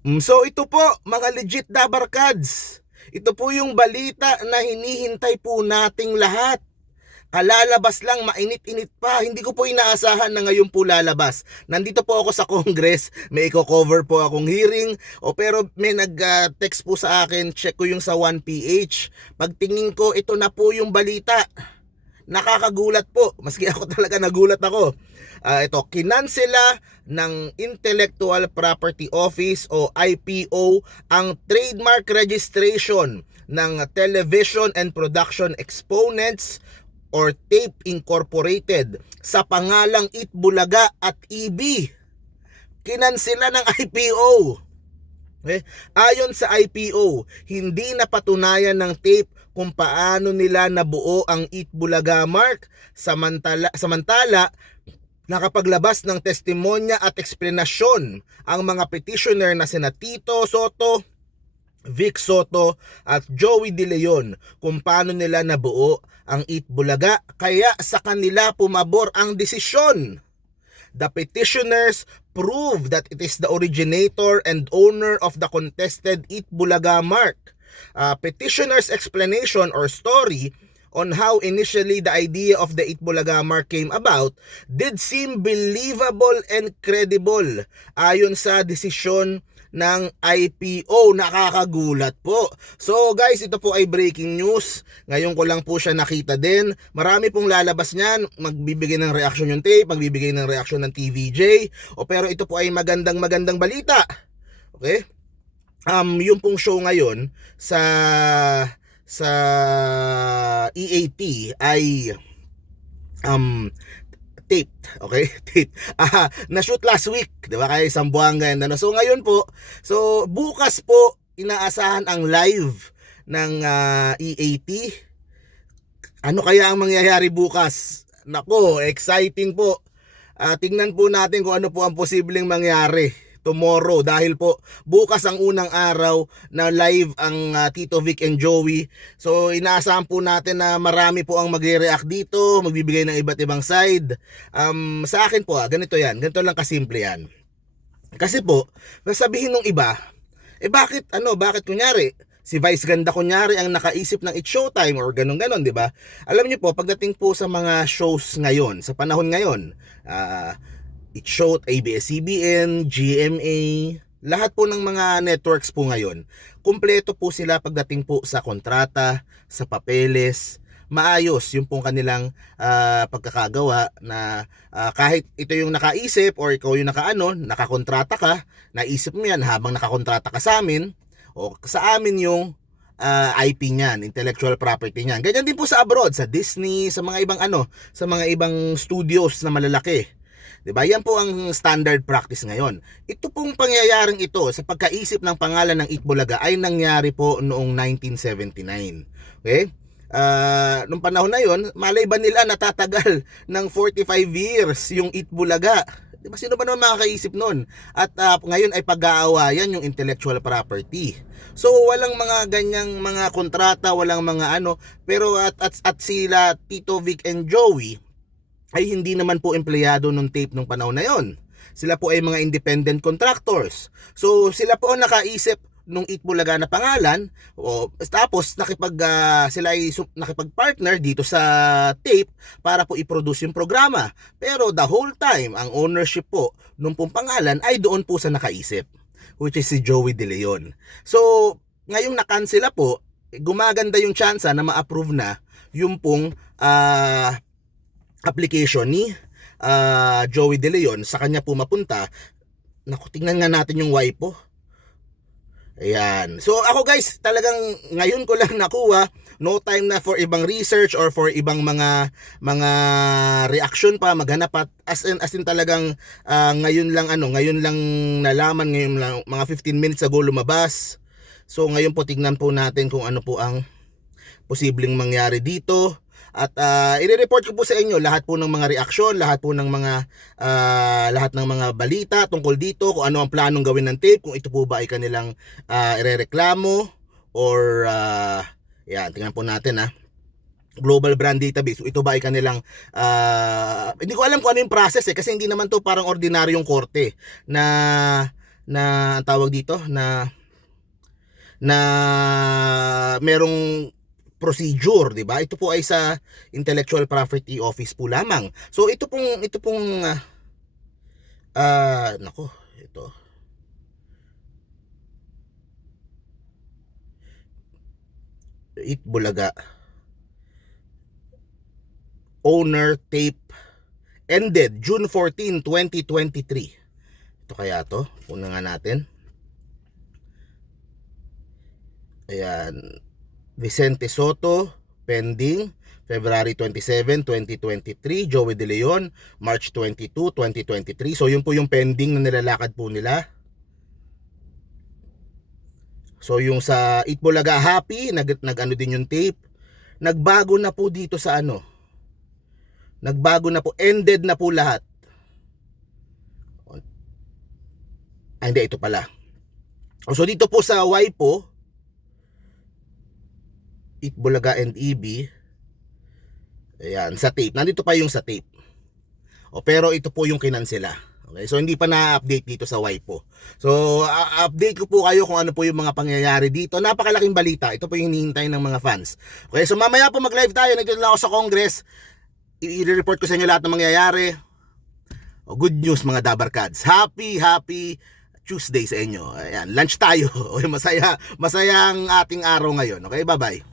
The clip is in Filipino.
Mm, So ito po, mga legit Dabarkads. Ito po yung balita na hinihintay po nating lahat. Kalalabas lang, mainit-init pa. Hindi ko po inaasahan na ngayon po lalabas. Nandito po ako sa Congress, may i-cover po akong hearing. O pero may nag-text po sa akin, check ko yung sa 1PH. Pagtingin ko, ito na po yung balita. Nakakagulat po. Maski ako talaga nagulat ako. Ah, ito, kinansela ng Intellectual Property Office o IPO ang trademark registration ng Television and Production Exponents or Tape Incorporated sa pangalang Itbulaga at EB. Kinansela ng IPO. Eh, ayon sa IPO, hindi napatunayan ng tape kung paano nila nabuo ang Itbulaga mark samantala samantala nakapaglabas ng testimonya at eksplanasyon ang mga petitioner na sina Tito Soto, Vic Soto at Joey De Leon kung paano nila nabuo ang Itbulaga kaya sa kanila pumabor ang desisyon. The petitioners prove that it is the originator and owner of the contested Itbulaga mark. Uh, petitioner's explanation or story on how initially the idea of the Itbulaga mark came about did seem believable and credible ayon sa desisyon ng IPO. Nakakagulat po. So guys, ito po ay breaking news. Ngayon ko lang po siya nakita din. Marami pong lalabas niyan. Magbibigay ng reaksyon yung tape, magbibigay ng reaksyon ng TVJ. O pero ito po ay magandang magandang balita. Okay? Um, yung pong show ngayon sa sa EAT ay um taped, okay? Taped. Ah, na-shoot last week, 'di ba? Kaya isang buwan ganyan. Ano? So ngayon po, so bukas po inaasahan ang live ng ah, EAT. Ano kaya ang mangyayari bukas? Nako, exciting po. Ah, tingnan po natin kung ano po ang posibleng mangyari tomorrow dahil po bukas ang unang araw na live ang ah, Tito Vic and Joey. So inaasahan po natin na marami po ang magre-react dito, magbibigay ng iba't ibang side. Um, sa akin po, ah, ganito yan. Ganito lang kasimple yan. Kasi po, sasabihin ng iba, eh bakit ano, bakit kunyari, si Vice Ganda kunyari ang nakaisip ng It's Showtime or ganun-ganon, di ba? Alam niyo po, pagdating po sa mga shows ngayon, sa panahon ngayon, ah, It's Show, ABS-CBN, GMA, lahat po ng mga networks po ngayon, kumpleto po sila pagdating po sa kontrata, sa papeles, maayos yung pong kanilang ah, pagkakagawa na ah, kahit ito yung nakaisip or ikaw yung nakaano, nakakontrata ka, naisip mo yan habang nakakontrata ka sa amin, o sa amin yung ah, IP niyan, intellectual property niyan. Ganyan din po sa abroad, sa Disney, sa mga ibang ano, sa mga ibang studios na malalaki. 'Di ba? Yan po ang standard practice ngayon. Ito pong pangyayaring ito sa pagkaisip ng pangalan ng Itbulaga ay nangyari po noong 1979. Okay? Ah, nung panahon na yon, malay ba nila natatagal ng 45 years yung Itbulaga? Di ba sino ba naman makakaisip nun? At ah, ngayon ay pag-aawayan yung intellectual property. So walang mga ganyang mga kontrata, walang mga ano, pero at at, at sila Tito Vic and Joey ay hindi naman po empleyado nung tape nung panahon na yon. Sila po ay mga independent contractors. So sila po ang nakaisip nung Itbulaga na pangalan o tapos nakipag ah, sila ay nakipag-partner dito sa tape para po i-produce yung programa. Pero the whole time ang ownership po nung pong pangalan ay doon po sa nakaisip which is si Joey De Leon. So ngayong nakansela po gumaganda yung tsansa na ma-approve na yung pong ah, application ni ah, Joey De Leon sa kanya po mapunta. Naku, tingnan nga natin yung wipe po. Ayan. So ako guys, talagang ngayon ko lang nakuha, no time na for ibang research or for ibang mga mga reaction pa maghanap at as in as in talagang ah, ngayon lang ano, ngayon lang nalaman ngayon lang mga 15 minutes ago lumabas. So ngayon po tignan po natin kung ano po ang posibleng mangyari dito. At ah, i-report ko po sa inyo lahat po ng mga reaksyon, lahat po ng mga ah, lahat ng mga balita tungkol dito, kung ano ang planong gawin ng tape, kung ito po ba ay kanilang ah, irereklamo or ah, yan, tingnan po natin ha. Global Brand Database. Ito ba ay kanilang ah, hindi ko alam kung ano yung process eh kasi hindi naman to parang ordinaryong korte na na ang tawag dito na na merong procedure, 'di ba? Ito po ay sa Intellectual Property Office po lamang. So ito pong ito pong ah ah, nako, ito. It Bulaga. Owner tape ended June 14, 2023. Ito kaya to? Una nga natin. Ayan. Vicente Soto, pending. February 27, 2023. Joey De Leon, March 22, 2023. So yun po yung pending na nilalakad po nila. So yung sa Itbulaga Happy, nag, nag din yung tape. Nagbago na po dito sa ano. Nagbago na po, ended na po lahat. Ah, hindi, ito pala. So dito po sa Waipo, Itbulaga and EB, ayan, sa tape. Nandito pa yung sa tape. O, pero ito po yung kinansela. Okay, so hindi pa na-update dito sa Waipo. So, update ko po kayo kung ano po yung mga pangyayari dito. Napakalaking balita. Ito po yung hinihintay ng mga fans. Okay, so mamaya po mag-live tayo. Nandito lang ako sa Congress. I-report ko sa inyo lahat ng mangyayari. O, good news mga Dabarkads. Happy, happy Tuesday sa inyo. Ayan, lunch tayo. Okay, masaya, masayang ating araw ngayon. Okay, bye-bye.